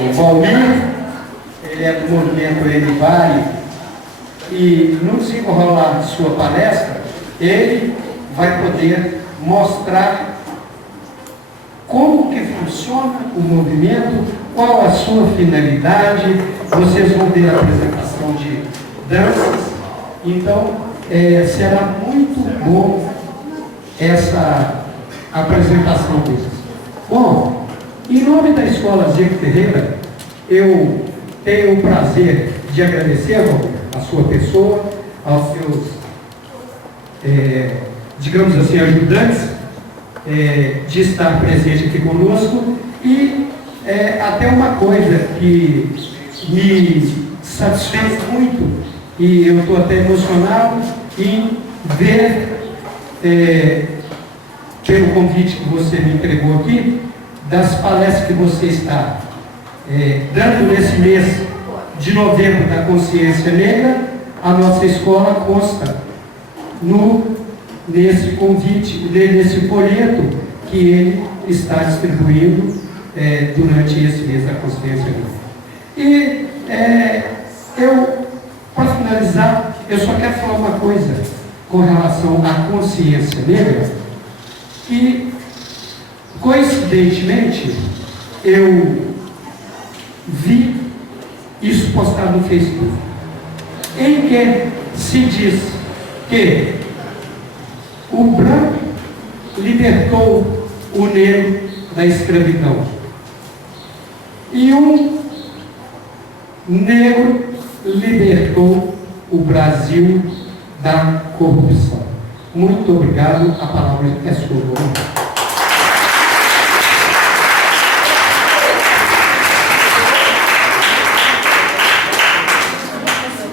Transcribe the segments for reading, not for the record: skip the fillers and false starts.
o Valmir, ele é do movimento Enivale, e no desenrolar de sua palestra, ele vai poder mostrar como que funciona o movimento, qual a sua finalidade. Vocês vão ter a apresentação de danças, então será muito bom essa apresentação deles. Bom, em nome da Escola Zico Ferreira, eu tenho o prazer de agradecer a sua pessoa, aos seus, digamos assim, ajudantes, de estar presente aqui conosco. E até uma coisa que me satisfez muito, e eu estou até emocionado em ver, pelo convite que você me entregou aqui, das palestras que você está dando nesse mês de novembro da consciência negra. A nossa escola consta nesse convite, nesse folheto que ele está distribuindo durante esse mês da consciência negra. E para finalizar, eu só quero falar uma coisa com relação à consciência negra, que coincidentemente eu vi isso postado no Facebook, em que se diz que o branco libertou o negro da escravidão e o negro libertou o Brasil da corrupção. Muito obrigado. A palavra é sua.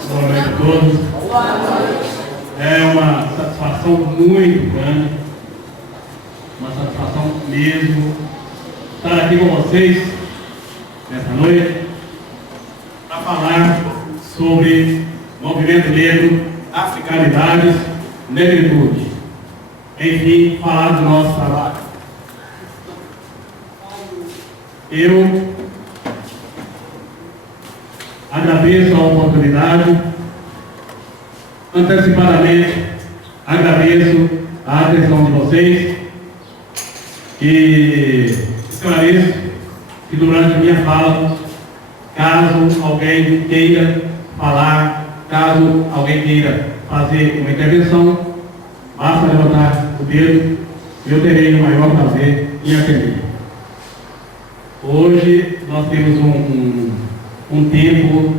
Boa noite a todos. É uma satisfação muito grande, uma satisfação mesmo, estar aqui com vocês nessa noite para falar sobre movimento negro, africanidades, negritude. Enfim, falar do nosso trabalho. Eu agradeço a oportunidade, antecipadamente agradeço a atenção de vocês e esclareço que durante a minha fala, caso alguém queira falar, caso alguém queira fazer uma intervenção, basta levantar o dedo e eu terei o maior prazer em atender. Hoje nós temos um tempo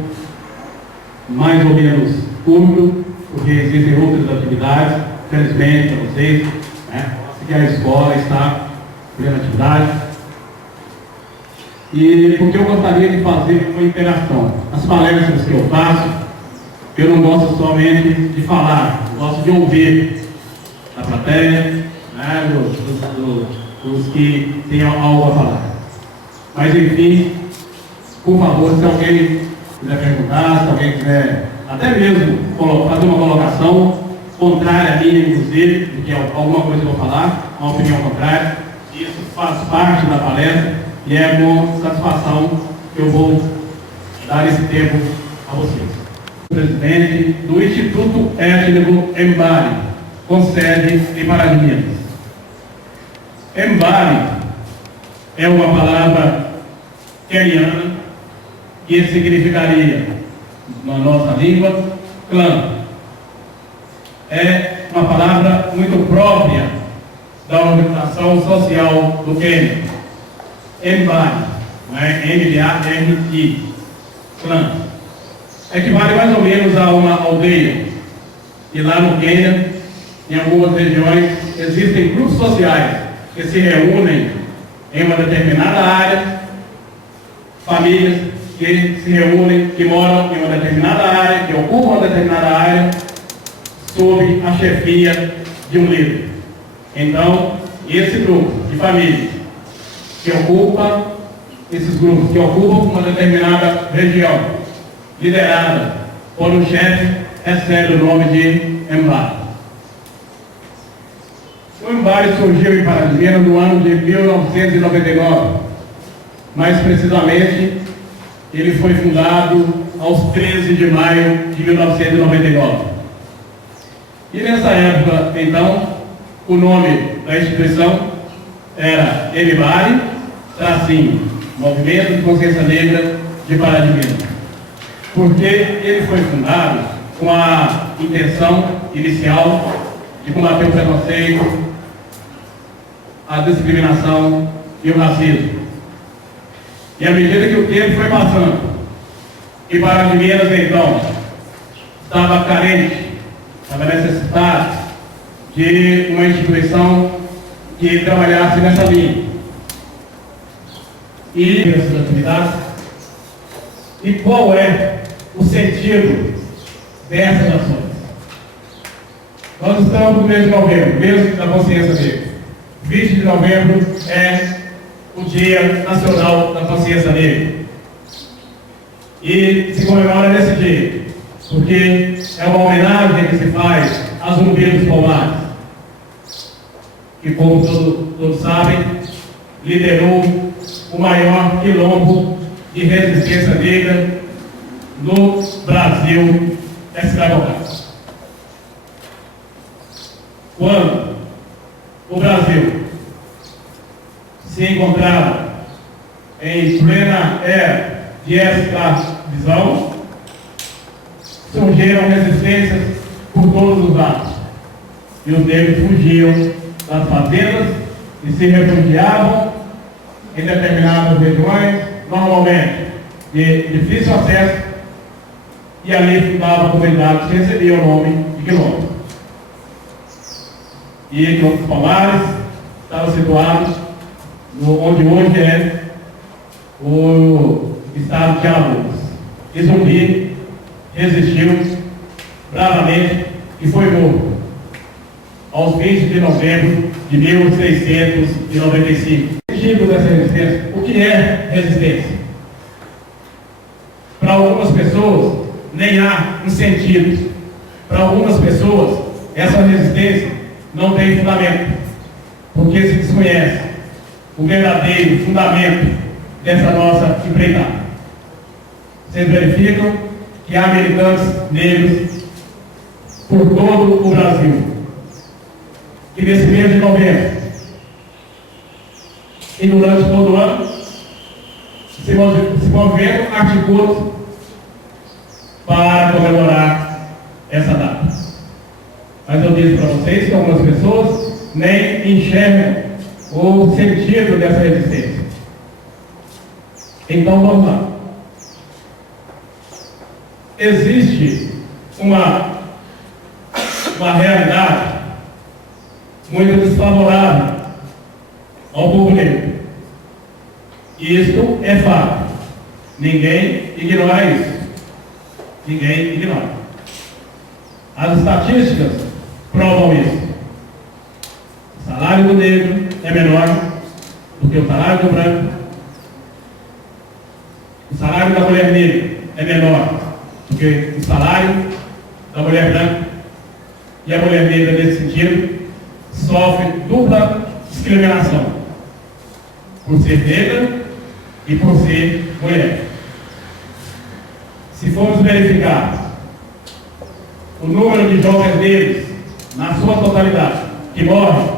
mais ou menos curto, porque existem outras atividades, felizmente para vocês, né? Que a escola está em plena atividade. E porque eu gostaria de fazer uma interação. As palestras que eu faço, eu não gosto somente de falar, eu gosto de ouvir da plateia, né? Dos que têm algo a falar. Mas enfim, por favor, se alguém quiser perguntar, se alguém quiser até mesmo fazer uma colocação contrária a mim, inclusive, porque alguma coisa eu vou falar, uma opinião contrária, isso faz parte da palestra e é com satisfação que eu vou dar esse tempo a vocês. Presidente do Instituto Étnico Mbari, com sede em Paraminas. Mbari é uma palavra keniana que significaria, na nossa língua, clã. É uma palavra muito própria da organização social do Quênia. Mbari, M-B-A-R-I, clã. Equivale mais ou menos a uma aldeia. E lá no Quênia, em algumas regiões, existem grupos sociais que se reúnem em uma determinada área, famílias que se reúnem, que moram em uma determinada área, que ocupam uma determinada área, sob a chefia de um líder. Então, esse grupo de famílias que ocupa, esses grupos que ocupam uma determinada região, liderada por um chefe, recebe o nome de Mbari. O Mbari surgiu em Paraminas no ano de 1999. mais precisamente, ele foi fundado aos 13 de maio de 1999. E nessa época, então, o nome da instituição era EMIBARE, Movimento de Consciência Negra de Pará de Minas. Porque ele foi fundado com a intenção inicial de combater o preconceito, a discriminação e o racismo. E à medida que o tempo foi passando, e Pará de Minas, então, estava carente, estava necessitado de uma instituição que trabalhasse nessa linha. E essas atividades. E qual é o sentido dessas ações? Nós estamos no mês de novembro, mês da consciência negra. 20 de novembro é o Dia Nacional da Consciência Negra. E se comemora nesse dia, porque é uma homenagem que se faz a Zumbi dos Palmares, que, como todos sabem, liderou o maior quilombo de resistência negra no Brasil escravocrata. Quando o Brasil se encontrava em plena era de escravidão, surgiram resistências por todos os lados. E os negros fugiam das fazendas e se refugiavam em determinadas regiões, normalmente de difícil acesso, e ali fundavam comunidades que recebiam o nome de quilombo. E Quilombos Palmares estava situado onde hoje é o estado de Alagoas. E Zumbi resistiu bravamente e foi morto aos 20 de novembro de 1695. O sentido dessa resistência, o que é resistência? Para algumas pessoas, nem há um sentido. Para algumas pessoas, essa resistência não tem fundamento, porque se desconhece o verdadeiro fundamento dessa nossa empreitada. Vocês verificam que há militantes negros por todo o Brasil, que nesse mês de novembro e durante todo o ano se movimentam, articulam para comemorar essa data. Mas eu disse para vocês que algumas pessoas nem enxergam o sentido dessa resistência. Então vamos lá. Existe uma realidade muito desfavorável ao povo negro. Isto é fato. Ninguém ignora isso. Ninguém ignora. As estatísticas provam isso. O salário do negro é menor do que o salário do branco. O salário da mulher negra é menor do que o salário da mulher branca. E a mulher negra, nesse sentido, sofre dupla discriminação, por ser negra e por ser mulher. Se formos verificar o número de jovens negros, na sua totalidade, que morrem,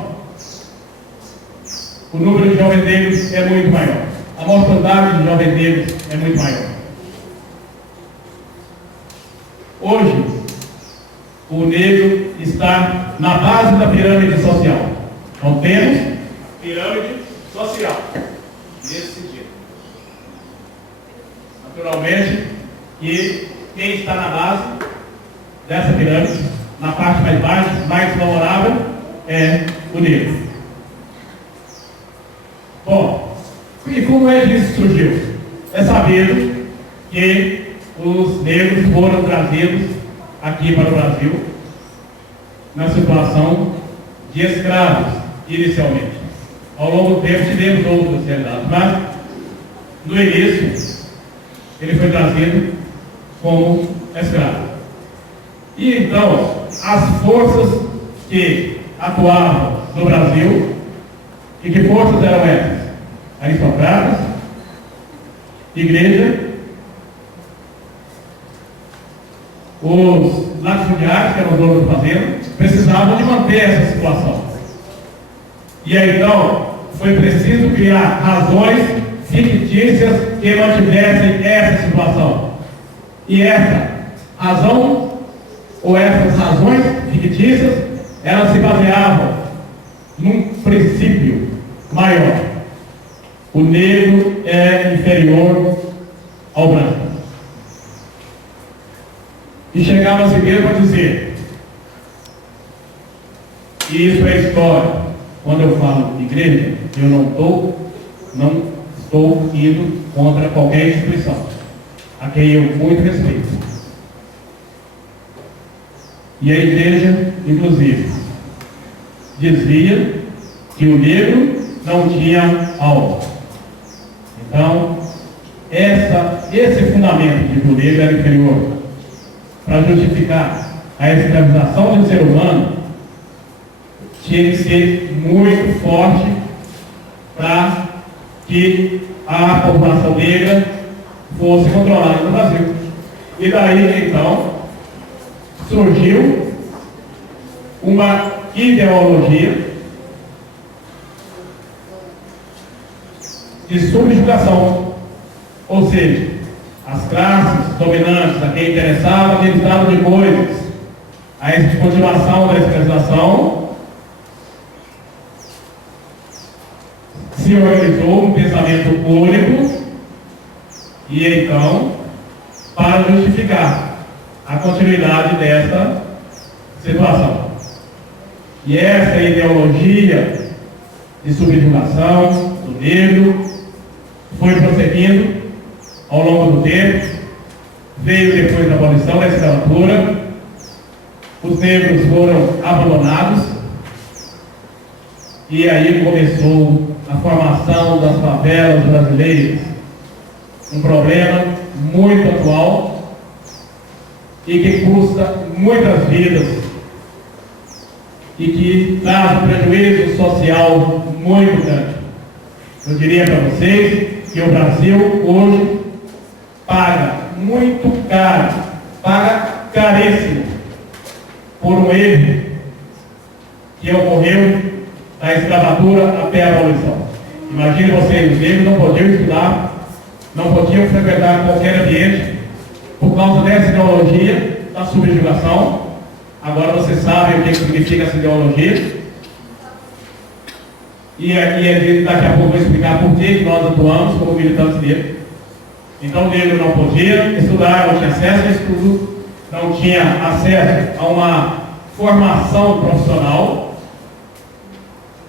o número de jovens negros é muito maior. A mortandade de jovens negros é muito maior. Hoje, o negro está na base da pirâmide social. Então temos pirâmide social, nesse sentido. Naturalmente, que quem está na base dessa pirâmide, na parte mais baixa, mais favorável, é o negro. Bom, e como é que isso surgiu? É sabido que os negros foram trazidos aqui para o Brasil na situação de escravos, inicialmente. Ao longo do tempo tivemos outras realidades, mas no início ele foi trazido como escravo. E então as forças que atuavam no Brasil, e que forças eram essas? Aristocratas, igreja, os latifundiários, que eram os donos da fazenda, precisavam de manter essa situação. E aí então foi preciso criar razões fictícias que mantivessem essa situação. E essa razão, ou essas razões fictícias, elas se baseavam num princípio maior. O negro é inferior ao branco. E chegava a si mesmo a dizer, e isso é história. Quando eu falo igreja, eu não estou indo contra qualquer instituição, a quem eu muito respeito. E a igreja, inclusive, dizia que o negro não tinha alma. Então, esse fundamento de que o negro era inferior, para justificar a escravização do ser humano, tinha que ser muito forte para que a população negra fosse controlada no Brasil. E daí, então, surgiu uma ideologia de subjugação, ou seja, as classes dominantes, a quem interessava aquele estado de coisas, a continuação da escravização, se organizou um pensamento único e então, para justificar a continuidade dessa situação. E essa ideologia de subjugação do negro foi prosseguindo ao longo do tempo, veio depois da abolição da escravatura, os negros foram abandonados e aí começou a formação das favelas brasileiras, um problema muito atual e que custa muitas vidas e que traz um prejuízo social muito grande. Eu diria para vocês que o Brasil hoje paga muito caro, paga caríssimo por um erro que ocorreu da escravatura até a abolição. Imagine vocês, os negros não podiam estudar, não podiam frequentar qualquer ambiente por causa dessa ideologia da subjugação. Agora vocês sabem o que significa essa ideologia. E daqui a pouco eu vou explicar por que nós atuamos como militantes negros. Então o negro não podia estudar, não tinha acesso a estudo, não tinha acesso a uma formação profissional,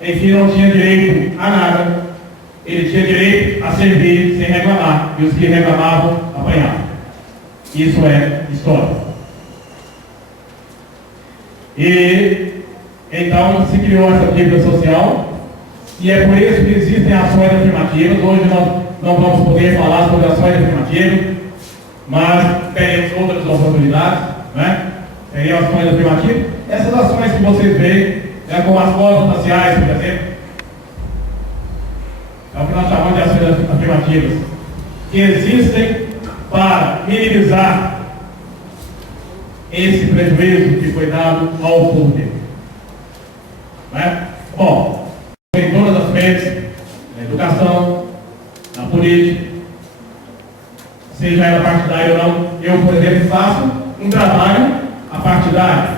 enfim, não tinha direito a nada. Ele tinha direito a servir sem reclamar, e os que reclamavam apanhavam. Isso é história. E então se criou essa dívida social, e é por isso que existem ações afirmativas. Hoje nós não vamos poder falar sobre ações afirmativas, mas teremos outras oportunidades, né? Teremos ações afirmativas. Essas ações que vocês veem, como as cotas raciais, por exemplo, é o que nós chamamos de ações afirmativas, que existem para minimizar esse prejuízo que foi dado ao povo negro. Né? Bom, em todas as frentes, na educação, na política, seja ela partidária ou não, eu, por exemplo, faço um trabalho apartidário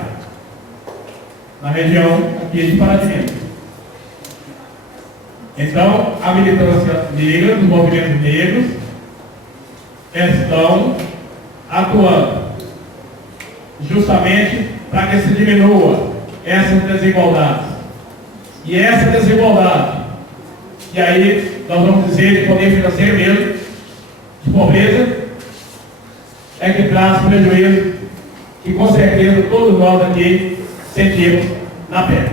na região aqui de Paratiba. Então, a militância negra, dos movimentos negros, estão atuando justamente para que se diminua essas desigualdades. E essa desigualdade, e aí nós vamos dizer de poder financeiro mesmo, de pobreza, é que traz prejuízo que com certeza todos nós aqui sentimos na pele.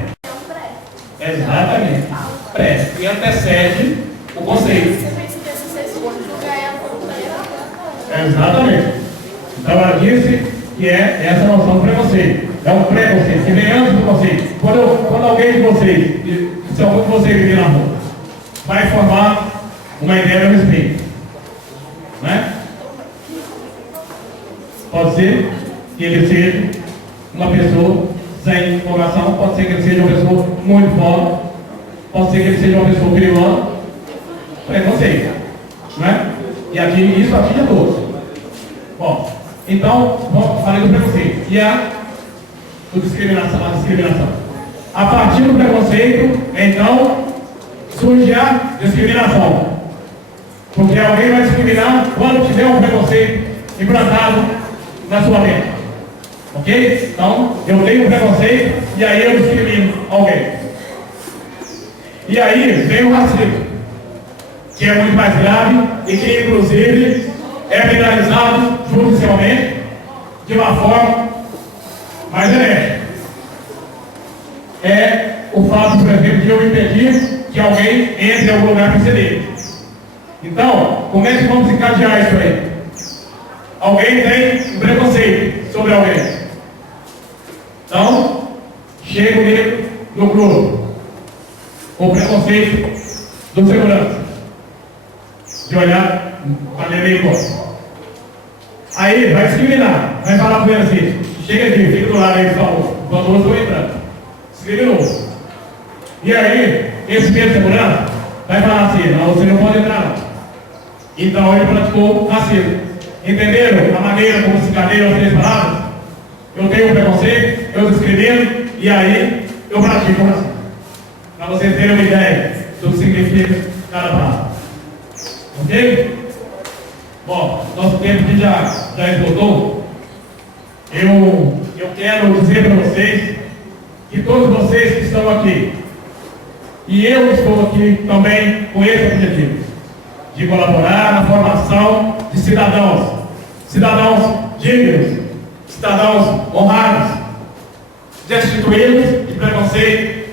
Exatamente. Pré, e antecede o conceito. Exatamente. Então ela disse que é essa noção de preconceito. É um preconceito que vem antes do conceito. Quando alguém de vocês, se algum de vocês viver na rua, vai formar uma ideia a respeito. Pode ser que ele seja uma pessoa sem formação, pode ser que ele seja uma pessoa muito forte, pode ser que ele seja uma pessoa perigosa, preconceito, não é? E aqui, isso atinge a todos. Bom, então, falei do preconceito. E a discriminação. A partir do preconceito, então, surge a discriminação. Porque alguém vai discriminar quando tiver um preconceito implantado na sua mente. Ok? Então, eu tenho um preconceito e aí eu discrimino alguém. E aí vem o racismo, que é muito mais grave e que, inclusive, é penalizado judicialmente de uma forma mais enérgica. É o fato, por exemplo, de eu impedir que alguém entre em algum lugar para ceder. Então, como é que vamos encadear isso aí? Alguém tem um preconceito sobre alguém. Então, chego nele no grupo. O preconceito do segurança. De olhar para ele embora. Aí, vai discriminar. Vai falar para ele assim: chega aqui, fica do lado aí, por favor. Quando eu estou entrando. Discriminou. E aí, esse mesmo segurança vai falar assim: não, você não pode entrar, não. Então ele praticou racismo. Entenderam a maneira como se cadeiam as três palavras? Eu tenho um preconceito, eu discrimino e aí eu pratico racismo. Para vocês terem uma ideia do que significa cada palavra. Ok? Bom, nosso tempo aqui já esgotou. Eu quero dizer para vocês que todos vocês que estão aqui, e eu estou aqui também com esse objetivo, de colaborar na formação de cidadãos dignos, cidadãos honrados, destituídos de preconceito,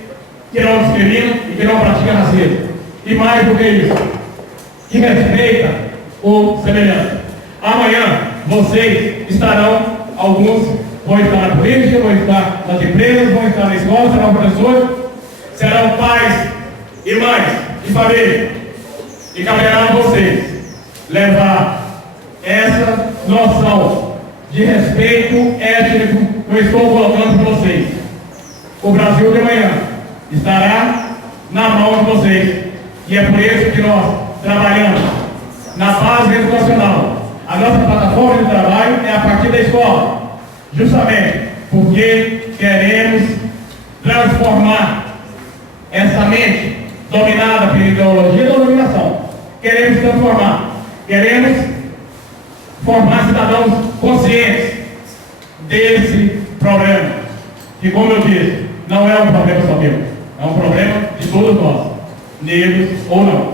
que não discriminam e que não praticam racismo. E mais do que isso, que respeita o semelhante. Amanhã vocês estarão, alguns vão estar na política, vão estar nas empresas, vão estar na escola, serão professores, serão pais e mães de família. E caberá a vocês levar essa noção de respeito étnico que eu estou colocando para vocês. O Brasil de amanhã estará na mão de vocês. E é por isso que nós trabalhamos na base educacional. A nossa plataforma de trabalho é a partir da escola. Justamente porque queremos transformar essa mente dominada pela ideologia da dominação. Queremos transformar. Queremos formar cidadãos conscientes desse problema. Que, como eu disse, não é um problema só meu. É um problema de todos nós, negros ou não.